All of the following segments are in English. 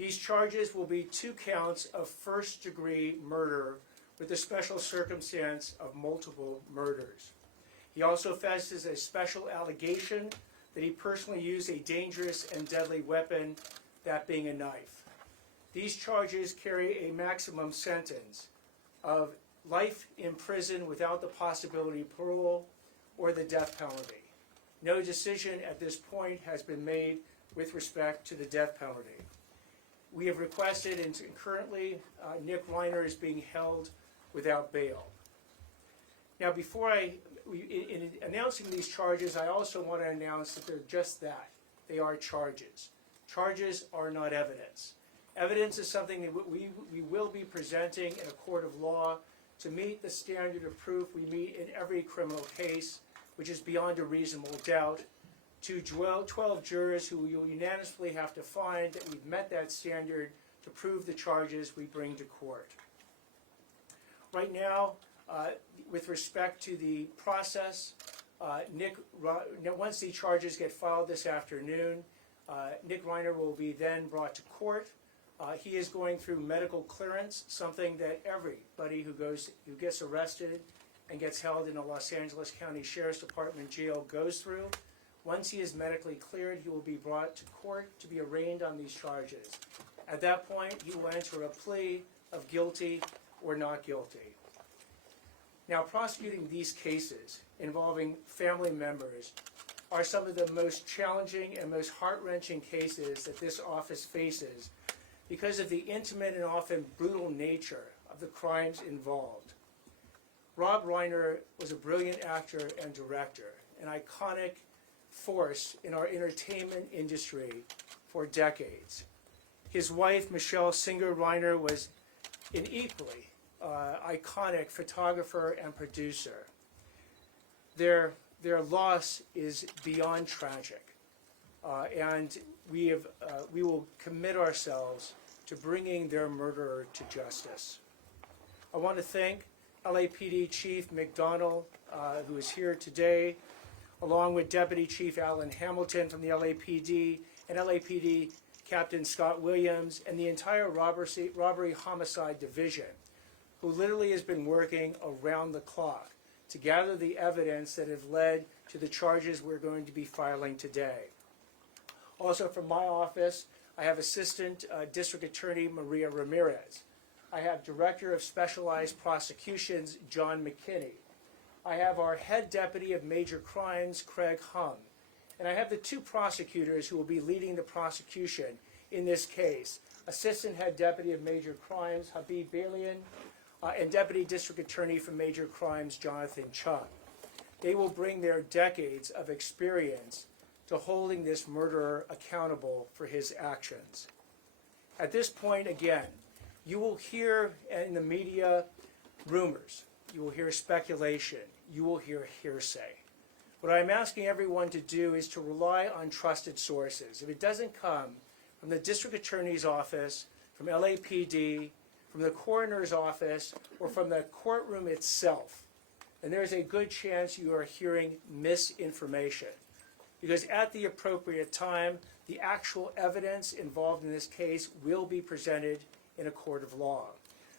These charges will be 2 counts of first-degree murder with the special circumstance of multiple murders. He also faces a special allegation that he personally used a dangerous and deadly weapon, that being a knife. These charges carry a maximum sentence of life in prison without the possibility of parole or the death penalty. No decision at this point has been made with respect to the death penalty. We have requested, and currently Nick Reiner is being held without bail. Now, in announcing these charges, I also want to announce that they're just that. They are charges. Charges are not evidence. Evidence is something that we will be presenting in a court of law to meet the standard of proof we meet in every criminal case, which is beyond a reasonable doubt, to 12 jurors who will unanimously have to find that we've met that standard to prove the charges we bring to court. Right now, with respect to the process, once the charges get filed this afternoon, Nick Reiner will be then brought to court. He is going through medical clearance, something that everybody who gets arrested and gets held in a Los Angeles County Sheriff's Department jail goes through. Once he is medically cleared, he will be brought to court to be arraigned on these charges. At that point, he will enter a plea of guilty or not guilty. Now, prosecuting these cases involving family members are some of the most challenging and most heart-wrenching cases that this office faces because of the intimate and often brutal nature of the crimes involved. Rob Reiner was a brilliant actor and director, an iconic force in our entertainment industry for decades. His wife, Michelle Singer Reiner, was an equally iconic photographer and producer. Their loss is beyond tragic, and we will commit ourselves to bringing their murderer to justice. I want to thank LAPD Chief McDonald, who is here today, along with Deputy Chief Alan Hamilton from the LAPD, and LAPD Captain Scott Williams, and the entire Robbery Homicide Division, who literally has been working around the clock to gather the evidence that have led to the charges we're going to be filing today. Also from my office, I have Assistant District Attorney Maria Ramirez. I have Director of Specialized Prosecutions, John McKinney. I have our Head Deputy of Major Crimes, Craig Hung. And I have the 2 prosecutors who will be leading the prosecution in this case, Assistant Head Deputy of Major Crimes, Habib Balian, and Deputy District Attorney for Major Crimes, Jonathan Chung. They will bring their decades of experience to holding this murderer accountable for his actions. At this point, again, you will hear in the media rumors, you will hear speculation, you will hear hearsay. What I'm asking everyone to do is to rely on trusted sources. If it doesn't come from the District Attorney's Office, from LAPD, from the Coroner's Office, or from the courtroom itself, then there's a good chance you are hearing misinformation. Because at the appropriate time, the actual evidence involved in this case will be presented in a court of law.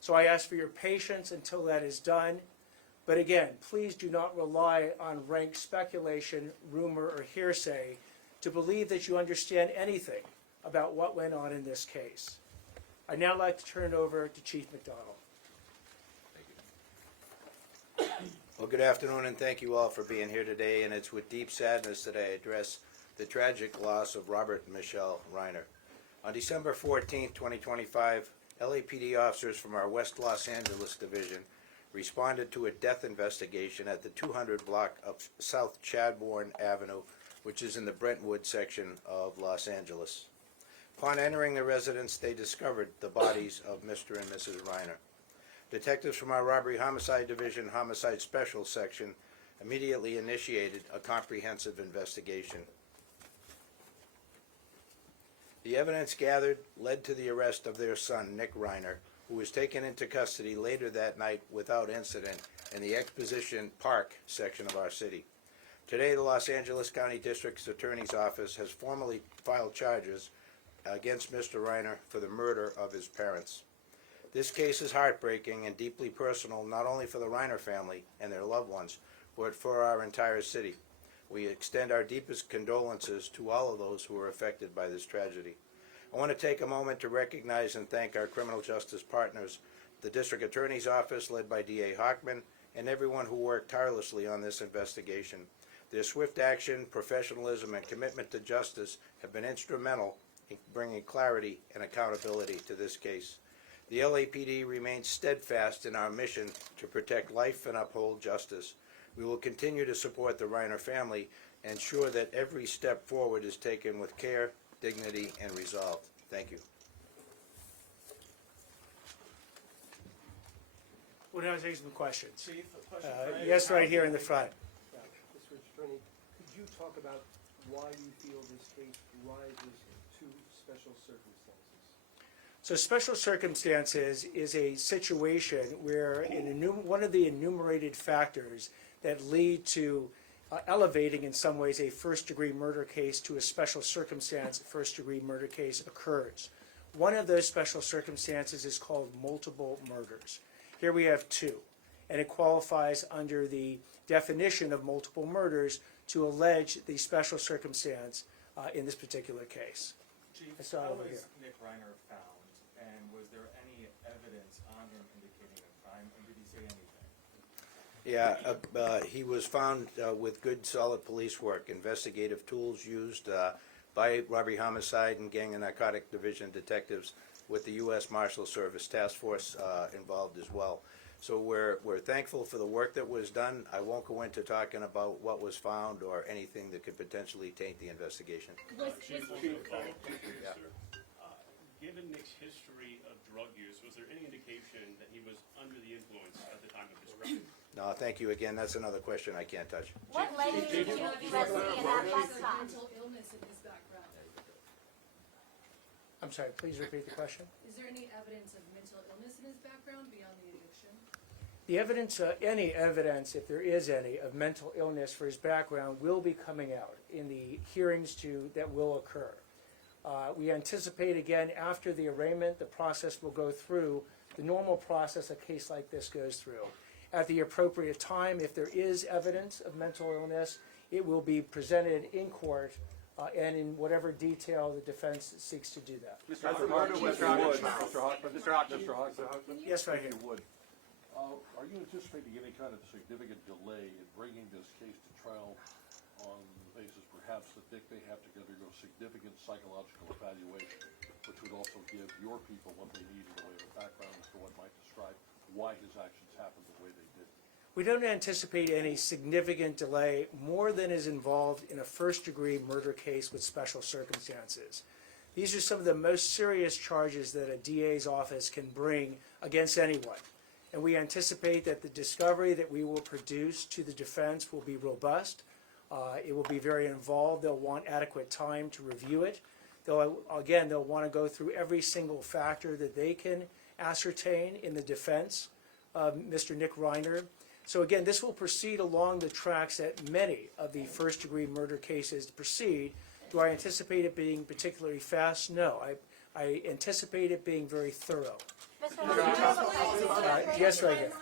So I ask for your patience until that is done. But again, please do not rely on rank speculation, rumor, or hearsay to believe that you understand anything about what went on in this case. I'd now like to turn it over to Chief McDonald. Well, good afternoon, and thank you all for being here today. And it's with deep sadness that I address the tragic loss of Robert and Michelle Reiner. On December 14, 2025, LAPD officers from our West Los Angeles Division responded to a death investigation at the 200 block of South Chadbourne Avenue, which is in the Brentwood section of Los Angeles. Upon entering the residence, they discovered the bodies of Mr. and Mrs. Reiner. Detectives from our Robbery Homicide Division Homicide Special Section immediately initiated a comprehensive investigation. The evidence gathered led to the arrest of their son, Nick Reiner, who was taken into custody later that night without incident in the Exposition Park section of our city. Today, the Los Angeles County District Attorney's Office has formally filed charges against Mr. Reiner for the murder of his parents. This case is heartbreaking and deeply personal, not only for the Reiner family and their loved ones, but for our entire city. We extend our deepest condolences to all of those who were affected by this tragedy. I want to take a moment to recognize and thank our criminal justice partners, the District Attorney's Office led by D.A. Hockman, and everyone who worked tirelessly on this investigation. Their swift action, professionalism, and commitment to justice have been instrumental in bringing clarity and accountability to this case. The LAPD remains steadfast in our mission to protect life and uphold justice. We will continue to support the Reiner family and ensure that every step forward is taken with care, dignity, and resolve. Thank you. We'll now take some questions. Chief, a question for you. Yes, right here in the front. Mr. Attorney, could you talk about why you feel this case rises to special circumstances? So special circumstances is a situation where one of the enumerated factors that lead to elevating in some ways a first-degree murder case to a special circumstance first-degree murder case occurs. One of those special circumstances is called multiple murders. Here we have two, and it qualifies under the definition of multiple murders to allege the special circumstance in this particular case. Chief, I saw it how over was here. Nick Reiner found, and was there any evidence on him indicating a crime, and did he say anything? Yeah, he was found with good, solid police work, investigative tools used by robbery, homicide, and gang and narcotic division detectives with the U.S. Marshal Service Task Force involved as well. So we're thankful for the work that was done. I won't go into talking about what was found or anything that could potentially taint the investigation. Chief, given Nick's history of drug use, was there any indication that he was under the influence at the time of his crime? No, thank you again. That's another question I can't touch. What led you to investigate that last time? Mental illness in his background. I'm sorry, please repeat the question. Is there any evidence of mental illness in his background beyond the addiction? The evidence, any evidence, if there is any, of mental illness for his background will be coming out in the hearings that will occur. We anticipate, again, after the arraignment, the process will go through the normal process a case like this goes through. At the appropriate time, if there is evidence of mental illness, it will be presented in court and in whatever detail the defense seeks to do that. Mr. Hockman. Yes, right here. Are you anticipating any kind of significant delay in bringing this case to trial on the basis perhaps that Nick may have to undergo significant psychological evaluation, which would also give your people what they need in the way of a background as to what might describe why his actions happened the way they did? We don't anticipate any significant delay more than is involved in a first-degree murder case with special circumstances. These are some of the most serious charges that a DA's office can bring against anyone. And we anticipate that the discovery that we will produce to the defense will be robust. It will be very involved. They'll want adequate time to review it. They'll want to go through every single factor that they can ascertain in the defense of Mr. Nick Reiner. So again, this will proceed along the tracks that many of the first-degree murder cases proceed. Do I anticipate it being particularly fast? No. I anticipate it being very thorough. Mr. Hockman, Yes, right here.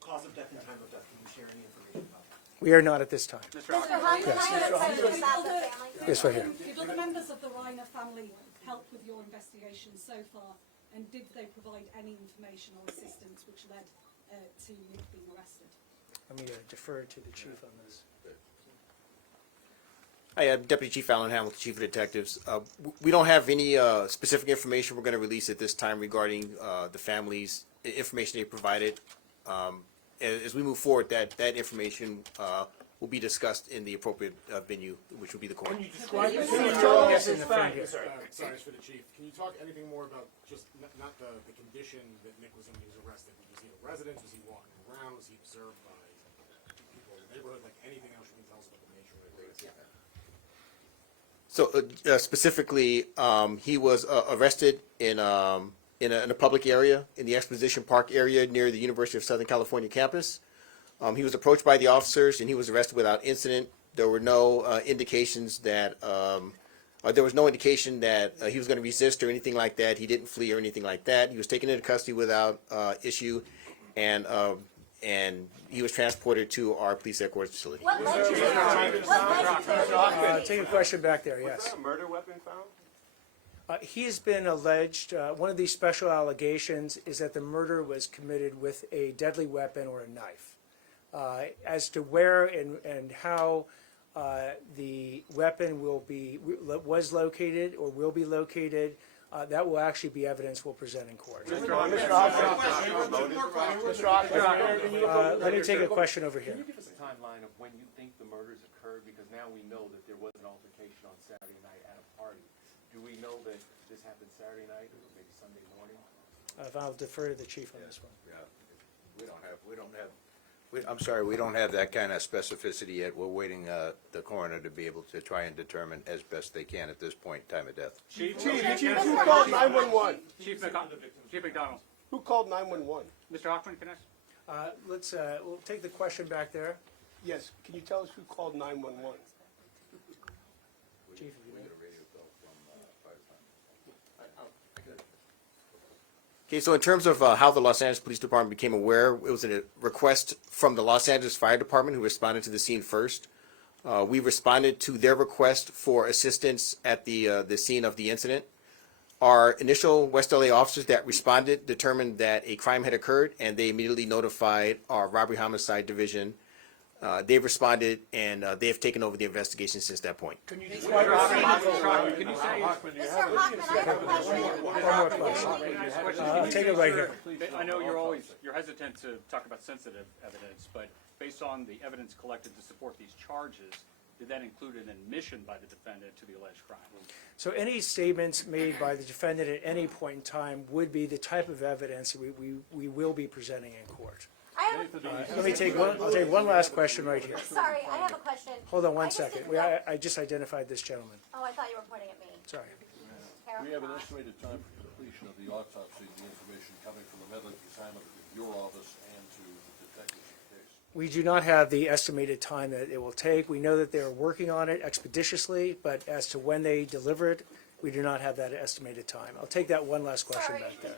Cause of death and time of death, can you share any information about that? We are not at this time. Mr. Hockman, I have a question about the family. Yes, right here. Did other members of the Reiner family help with your investigation so far, and did they provide any information or assistance which led to Nick being arrested? Let me defer to the chief on this. Hi, I'm Deputy Chief Alan Hamilton, Chief of Detectives. We don't have any specific information we're going to release at this time regarding the family's information they provided. As we move forward, that information will be discussed in the appropriate venue, which will be the court. Yes, in the front here. Sorry, it's for the chief. Can you talk anything more about just not the condition that Nick was in when he was arrested? Was he in a residence? Was he walking around? Was he observed by people in the neighborhood? Like anything else you can tell us about the nature of the arrest? So specifically, he was arrested in a public area, in the Exposition Park area near the University of Southern California campus. He was approached by the officers and he was arrested without incident. There were no indications that There was no indication that he was going to resist or anything like that. He didn't flee or anything like that. He was taken into custody without issue, and he was transported to our police headquarters facility. What led you there? Take a question back there, yes. Was there a murder weapon found? He's been alleged, one of these special allegations is that the murder was committed with a deadly weapon or a knife. As to where and how the weapon was located or will be located, that will actually be evidence we'll present in court. Let me take a question over here. Can you give us a timeline of when you think the murders occurred? Because now we know that there was an altercation on Saturday night at a party. Do we know that this happened Saturday night or maybe Sunday morning? I'll defer to the chief on this one. Yeah, I'm sorry, we don't have that kind of specificity yet. We're waiting, the coroner to be able to try and determine as best they can at this point, time of death. Chief, who called 911? Chief McDonald. Who called 911? Mr. Hoffman, can I? We'll take the question back there. Yes, can you tell us who called 911? Chief, if you would. Okay, so in terms of how the Los Angeles Police Department became aware, it was a request from the Los Angeles Fire Department, who responded to the scene first. We responded to their request for assistance at the scene of the incident. Our initial West LA officers that responded determined that a crime had occurred, and they immediately notified our robbery homicide division. They've responded, and they have taken over the investigation since that point. Mr. Hoffman, I have a question. One more question. Take it right here. I know you're hesitant to talk about sensitive evidence, but based on the evidence collected to support these charges, did that include an admission by the defendant to the alleged crime? So any statements made by the defendant at any point in time would be the type of evidence we will be presenting in court. I'll take one last question right here. Sorry, I have a question. Hold on one second. I just identified this gentleman. Oh, I thought you were pointing at me. Sorry. Carol? We have an estimated time for completion of the autopsy, the information coming from the medical examiner in your office and to the detectives in the case. We do not have the estimated time that it will take. We know that they're working on it expeditiously, but as to when they deliver it, we do not have that estimated time. I'll take that one last question back there.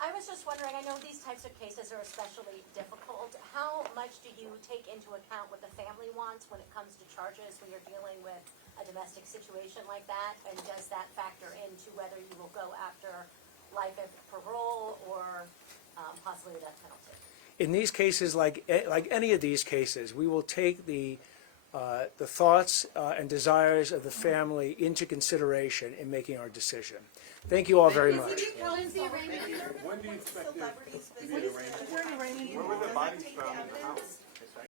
I was just wondering, I know these types of cases are especially difficult. How much do you take into account what the family wants when it comes to charges when you're dealing with a domestic situation like that? And does that factor into whether you will go after life after parole or possibly the death penalty? In these cases, like any of these cases, we will take the thoughts and desires of the family into consideration in making our decision. Thank you all very much. When do you expect the arraignment? Where were the bodies found in the house?